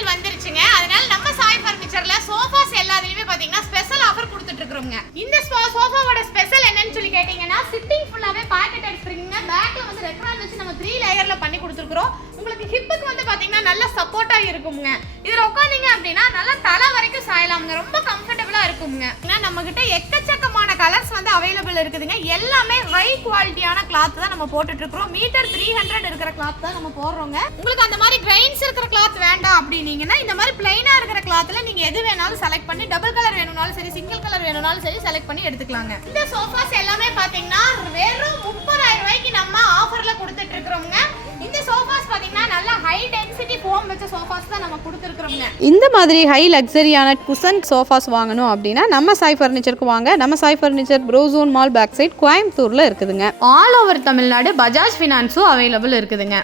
Sale வந்துருச்சுங்க. அதனால நம்ம சாய் ஃபர்னிச்சர்ல சோஃபாஸ் எல்லாத்துலயுமே பாத்தீங்கன்னா ஸ்பெஷல் ஆஃபர் கொடுத்துட்டு இருக்கோங்க. இந்த சோஃபாவோட ஸ்பெஷல் என்னன்னு சொல்லி கேட்டீங்கன்னா சிட்டிங் ஃபுல்லாவே பாக்கெட்டட் ஸ்ப்ரிங்ங்க. பேக்ல வந்து ரெக்ரான் வச்சு நம்ம 3 லேயர்ல பண்ணி கொடுத்துருக்கோம். உங்களுக்கு ஹிப்புக்கு வந்து பாத்தீங்கன்னா நல்ல சப்போர்ட்டா இருக்குங்க. இதுல உட்காந்தீங்க அப்படின்னா நல்லா தலை வரைக்கும் சாயலாம்ங்க. ரொம்ப கம்ஃபர்டபுளா இருக்குங்க. நம்ம கிட்ட எக்கச்சக்கமான கலர்ஸ் வந்து அவைலபிள் இருக்குதுங்க. எல்லாமே ஹை குவாலிட்டியான கிளாத் தான் நம்ம போட்டுட்டு இருக்கோம். மீட்டர் 300 இருக்கிற கிளாத் தான் நம்ம போடுறோங்க. உங்களுக்கு அந்த மாதிரி கிரைன்ஸ் இருக்கிற கிளாத் வேண்டாம் அப்படின்னீங்கன்னா இந்த மாதிரி பிளைனா இருக்கிற கிளாத்ல நீங்க எது வேணாலும் செலக்ட் பண்ணி டபுள் கலர் வேணும்னாலும் சரி சிங்கிள் கலர் வேணும்னாலும் சரி செலக்ட் பண்ணி எடுத்துக்கலாங்க. இந்த சோஃபாஸ் எல்லாமே பாத்தீங்கன்னா வெறும் 30,000 ரூபாய்க்கு நம்ம ஆஃபர்ல கொடுத்துட்டு இருக்கோம்ங்க. இந்த சோஃபாஸ் பாத்தீங்கன்னா நல்ல ஹை டென்சிட்டி ஃபோம் வச்ச சோஃபாஸ் தான் நம்ம கொடுத்துருக்கோம்ங்க. இந்த மாதிரி ஹை லக்ஸரியான குஷன் சோஃபாஸ் வாங்கணும் அப்படின்னா நம்ம சாய் ஃபர்னிச்சருக்கு வாங்க. நம்ம Sai furniture Prozone mall back side கோயம்புத்தூர்ல இருக்குதுங்க. ஆல் ஓவர் தமிழ்நாடு பஜாஜ் ஃபினான்ஸும் அவைலபிள் இருக்குதுங்க.